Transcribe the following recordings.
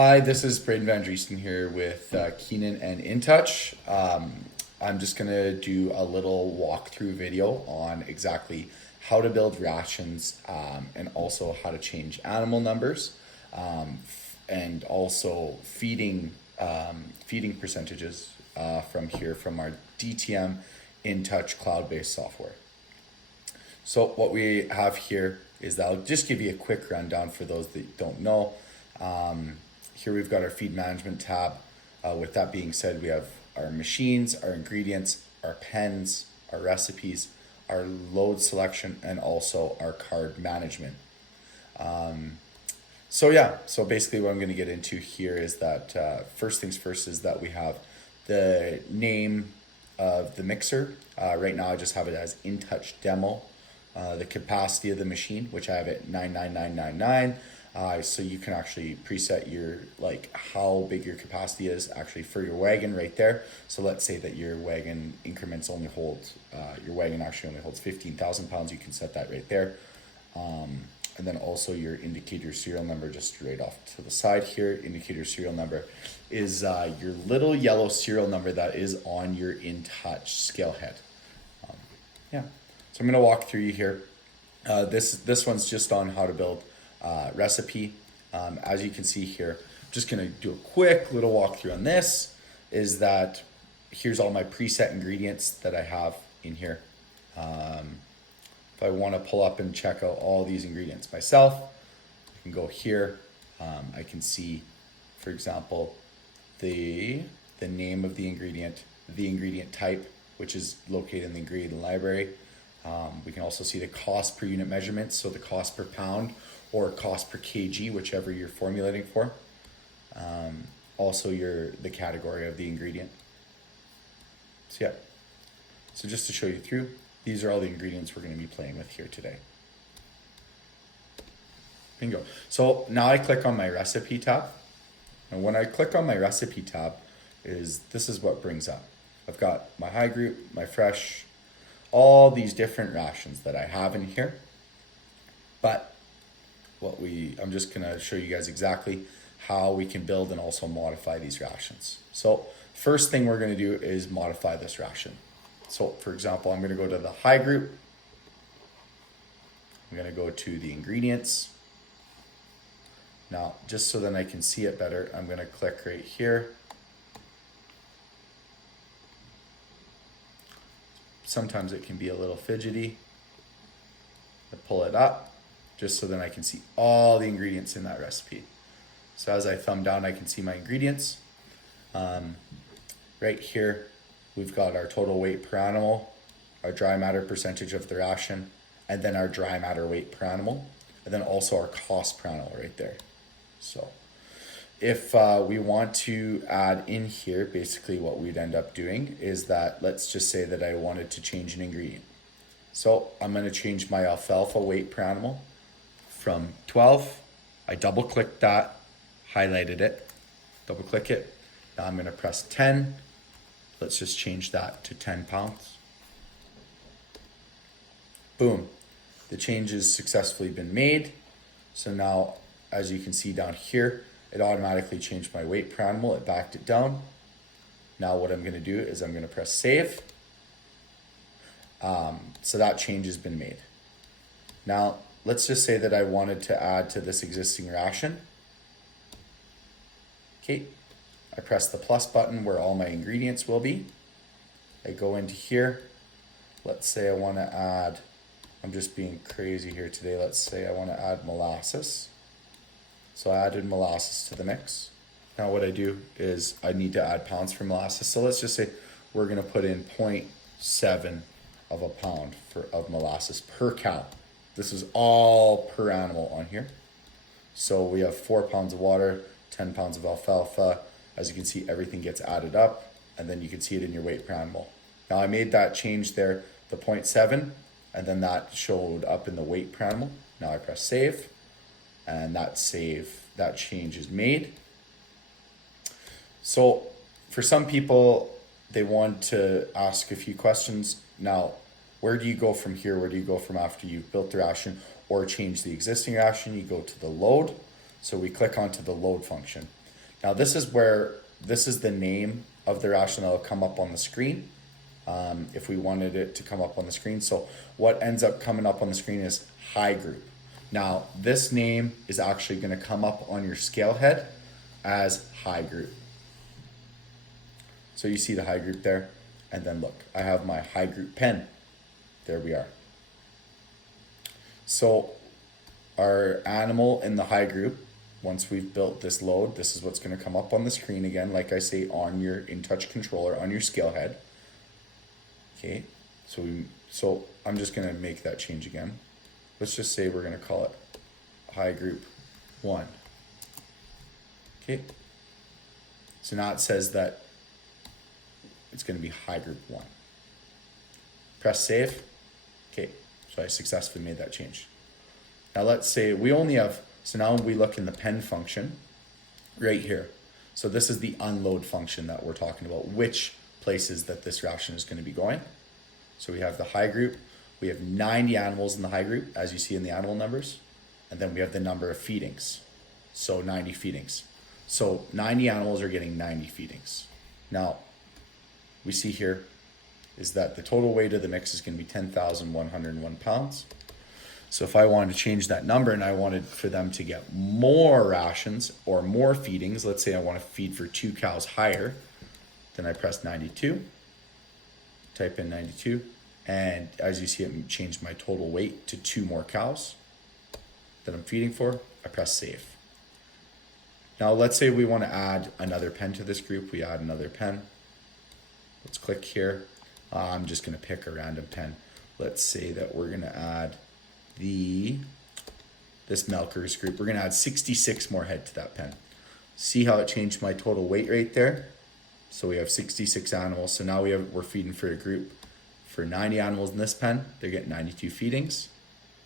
Hi, this is Braden Van Driesten here with Keenan and InTouch. I'm just going to do a little walkthrough video on exactly how to build rations and also how to change animal numbers and also feeding percentages from our DTM InTouch cloud-based software. So what we have here is that I'll just give you a quick rundown for those that don't know. Here we've got our feed management tab. With that being said, we have our machines, our ingredients, our pens, our recipes, our load selection, and also our card management. So basically what I'm going to get into here is that first things first is that we have the name of the mixer. Right now I just have it as InTouch Demo. The capacity of the machine, which I have at 99999. So you can actually preset your how big your capacity is actually for your wagon right there. So let's say that your wagon increments only hold your wagon actually only holds 15,000 pounds. You can set that right there. And then also your indicator serial number just right off to the side here. Indicator serial number is your little yellow serial number that is on your InTouch scale head. Yeah. So I'm going to walk through you here. This one's just on how to build recipe. As you can see here, I'm just going to do a quick little walkthrough on this. Is that here's all my preset ingredients that I have in here. If I want to pull up and check out all these ingredients myself, I can go here. I can see, for example, the name of the ingredient type, which is located in the ingredient library. We can also see the cost per unit measurement, so the cost per pound or cost per kg, whichever you're formulating for. Also the category of the ingredient. So yeah, so just to show you through, these are all the ingredients we're going to be playing with here today. Bingo. So now I click on my recipe tab. And when I click on my recipe tab, this is what brings up. I've got my high group, my fresh, all these different rations that I have in here. But I'm just gonna show you guys exactly how we can build and also modify these rations. So first thing we're gonna do is modify this ration. So for example, I'm gonna go to the high group. I'm gonna go to the ingredients. Now, just so that I can see it better, I'm gonna click right here. Sometimes it can be a little fidgety. I pull it up just so then I can see all the ingredients in that recipe. So as I thumb down, I can see my ingredients. Right here, we've got our total weight per animal, our dry matter percentage of the ration, and then our dry matter weight per animal, and then also our cost per animal right there. So if we want to add in here, basically what we'd end up doing is that, let's just say that I wanted to change an ingredient. So I'm going to change my alfalfa weight per animal from 12. I double click that, highlighted it, double click it. Now I'm going to press 10. Let's just change that to 10 pounds. Boom. The change has successfully been made. So now, as you can see down here, it automatically changed my weight per animal. It backed it down. Now what I'm going to do is I'm going to press save. So that change has been made. Now let's just say that I wanted to add to this existing ration. Okay, I press the plus button where all my ingredients will be. I go into here. Let's say I want to add, I'm just being crazy here today. Let's say I want to add molasses. So I added molasses to the mix. Now what I do is I need to add pounds for molasses. So let's just say we're going to put in 0.7 of a pound of molasses per cow. This is all per animal on here. So we have 4 pounds of water, 10 pounds of alfalfa. As you can see, everything gets added up, and then you can see it in your weight per animal. Now I made that change there, the 0.7, and then that showed up in the weight per animal. Now I press save. And that change is made. So for some people, they want to ask a few questions. Now, where do you go from here? Where do you go from after you've built the ration or change the existing ration? You go to the load. So we click onto the load function. Now this is the name of the ration that will come up on the screen. If we wanted it to come up on the screen. So what ends up coming up on the screen is high group. Now this name is actually going to come up on your scale head as high group. So you see the high group there, and then look, I have my high group pen. There we are. So our animal in the high group, once we've built this load, this is what's going to come up on the screen again, like I say, on your InTouch controller, on your scale head. Okay, so I'm just going to make that change again. Let's just say we're going to call it high group 1. Okay, so now it says that it's going to be high group 1. Press save. Okay, so I successfully made that change. Now let's say we only have, so now we look in the pen function right here. So this is the unload function that we're talking about, which places that this ration is going to be going. So we have the high group. We have 90 animals in the high group, as you see in the animal numbers. And then we have the number of feedings. So 90 feedings. So 90 animals are getting 90 feedings. Now, we see here is that the total weight of the mix is going to be 10,101 pounds. So if I wanted to change that number and I wanted for them to get more rations or more feedings, let's say I want to feed for 2 cows higher, then I press 92, type in 92, and as you see, it changed my total weight to 2 more cows that I'm feeding for. I press save. Now let's say we want to add another pen to this group. We add another pen. Let's click here. I'm just going to pick a random pen. Let's say that we're going to add this milkers group. We're going to add 66 more head to that pen. See how it changed my total weight right there? So we have 66 animals. So now we're feeding for a group for 90 animals in this pen. They're getting 92 feedings.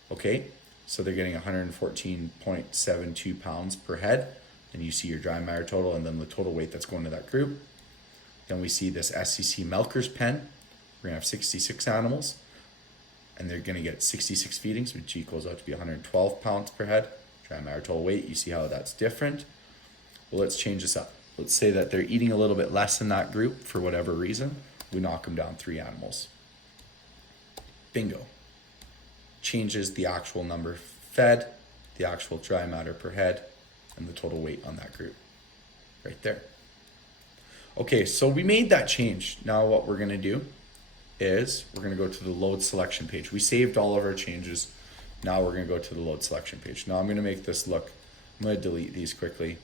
Okay, so they're getting 114.72 pounds per head. And you see your dry matter total and then the total weight that's going to that group. Then we see this SCC milkers pen. We're going to have 66 animals. And they're going to get 66 feedings, which equals out to be 112 pounds per head. Dry matter total weight, you see how that's different. Well, let's change this up. Let's say that they're eating a little bit less in that group for whatever reason. We knock them down 3 animals. Bingo. Changes the actual number fed, the actual dry matter per head, and the total weight on that group. Right there. Okay, so we made that change. Now what we're going to do is we're going to go to the load selection page. We saved all of our changes. Now we're going to go to the load selection page. Now I'm going to make this look, I'm going to delete these quickly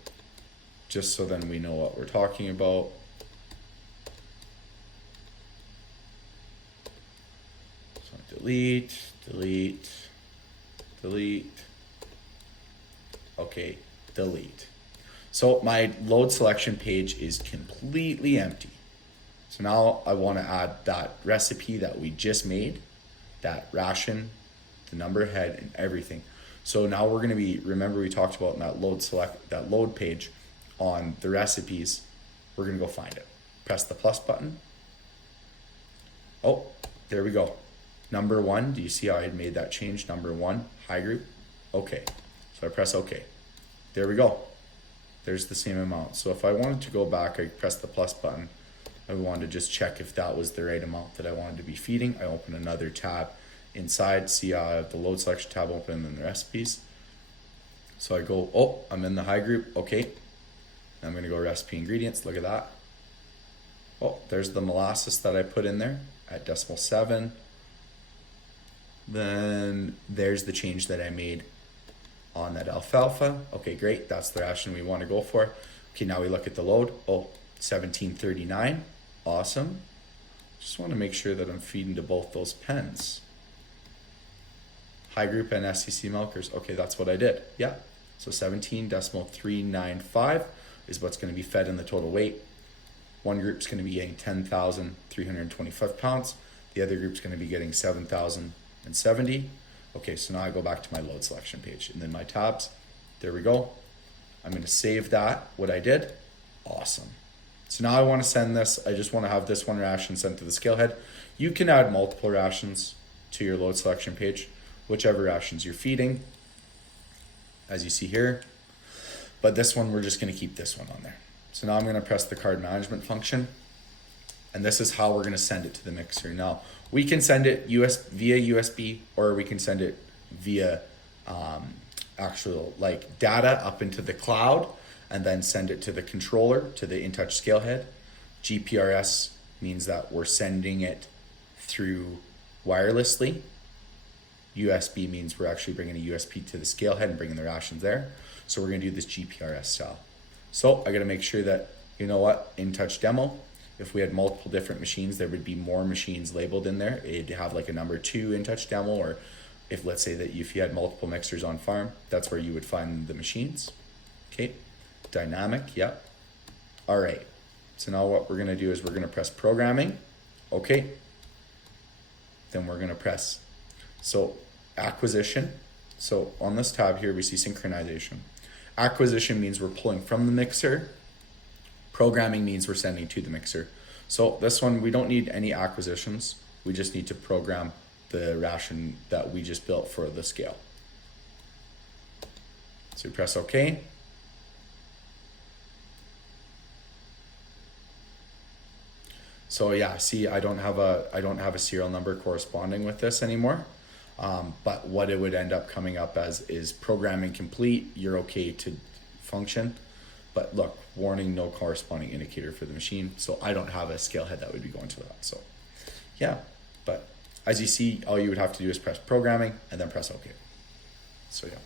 just so then we know what we're talking about. So delete. Okay, delete. So my load selection page is completely empty. So now I want to add that recipe that we just made, that ration, the number head, and everything. So now we're going to be, remember we talked about in that load page on the recipes, we're going to go find it. Press the plus button. Oh, there we go. Number 1, do you see how I made that change? Number 1, high group. Okay, so I press okay. There we go. There's the same amount. So if I wanted to go back, I press the plus button. I wanted to just check if that was the right amount that I wanted to be feeding. I open another tab inside, see I have the load selection tab open and then the recipes. So I go, oh, I'm in the high group, okay. I'm gonna go recipe ingredients, look at that. Oh, there's the molasses that I put in there at 0.7. Then there's the change that I made on that alfalfa. Okay, great, that's the ration we wanna go for. Okay, now we look at the load. Oh, 1739. Awesome. Just want to make sure that I'm feeding to both those pens. High group and SCC milkers. Okay, that's what I did. Yeah. So 17.395 is what's going to be fed in the total weight. One group's going to be getting 10,325 pounds. The other group's going to be getting 7,070. Okay, so now I go back to my load selection page and then my tabs. There we go. I'm going to save that, what I did. Awesome. So now I want to send this, I just want to have this one ration sent to the scale head. You can add multiple rations to your load selection page, whichever rations you're feeding. As you see here, But this one, we're just gonna keep this one on there. So now I'm gonna press the card management function, and this is how we're gonna send it to the mixer. Now, we can send it via USB, or we can send it via actual like data up into the cloud, and then send it to the controller, to the InTouch scale head. GPRS means that we're sending it through wirelessly. USB means we're actually bringing a USB to the scale head and bringing the rations there. So we're gonna do this GPRS style. So I gotta make sure that, you know what, InTouch demo, if we had multiple different machines, there would be more machines labeled in there. It'd have like a number 2 InTouch demo, or if let's say that if you had multiple mixers on farm, that's where you would find the machines. Okay, dynamic, yep. All right, so now what we're gonna do is we're gonna press programming, okay. Then we're gonna press, so acquisition. So on this tab here, we see synchronization. Acquisition means we're pulling from the mixer. Programming means we're sending to the mixer. So this one, we don't need any acquisitions. We just need to program the ration that we just built for the scale. So we press OK. So yeah, see, I don't have a serial number corresponding with this anymore. But what it would end up coming up as is programming complete. You're okay to function. But look, warning, no corresponding indicator for the machine. So I don't have a scale head that would be going to that. So yeah, but as you see, all you would have to do is press programming and then press OK. So yeah,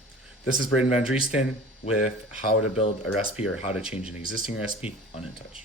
this is Braden Van Driesten with how to build a recipe or how to change an existing recipe on InTouch.